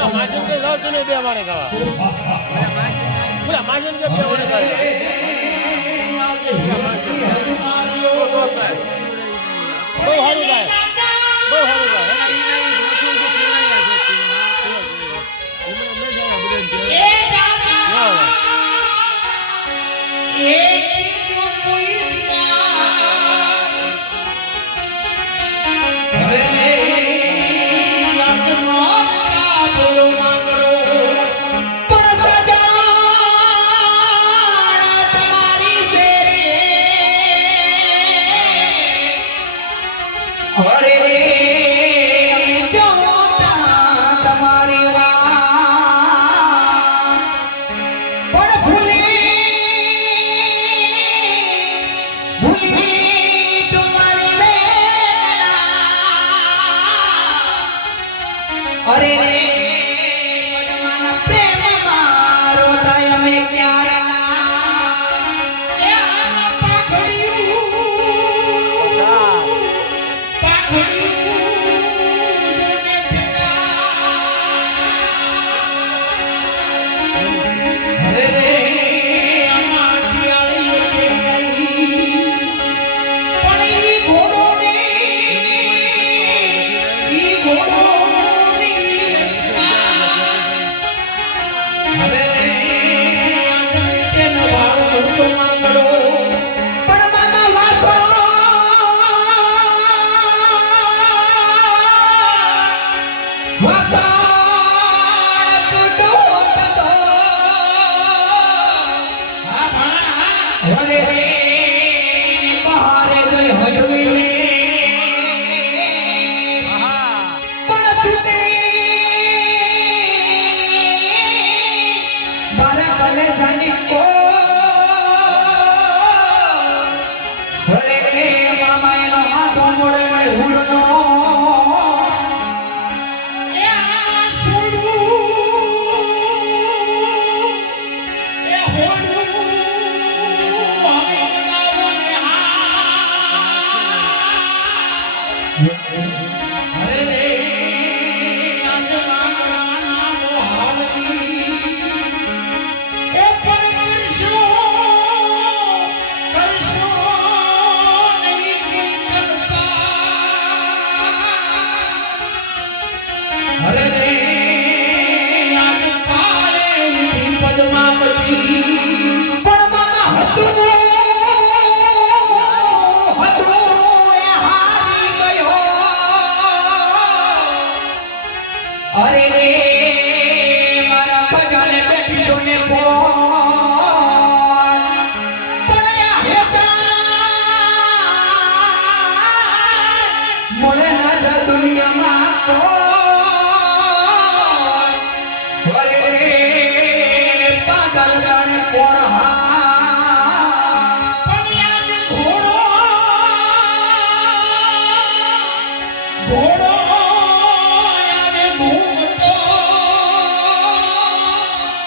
કાકા માજન કે લાવ તને બે વાણે ખાવા. બોલા માજન કે બે બહુ સારું ભાઈ あれれ What's up?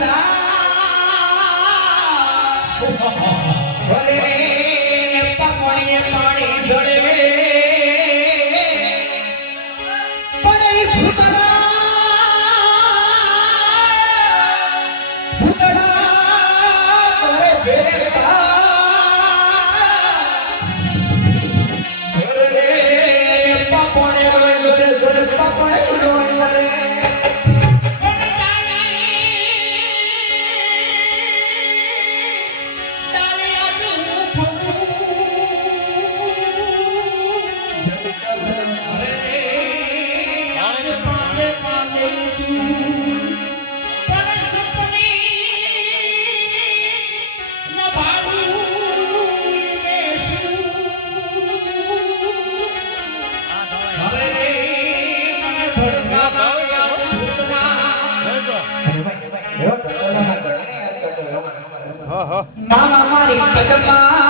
casar. મામા મારી પદમાન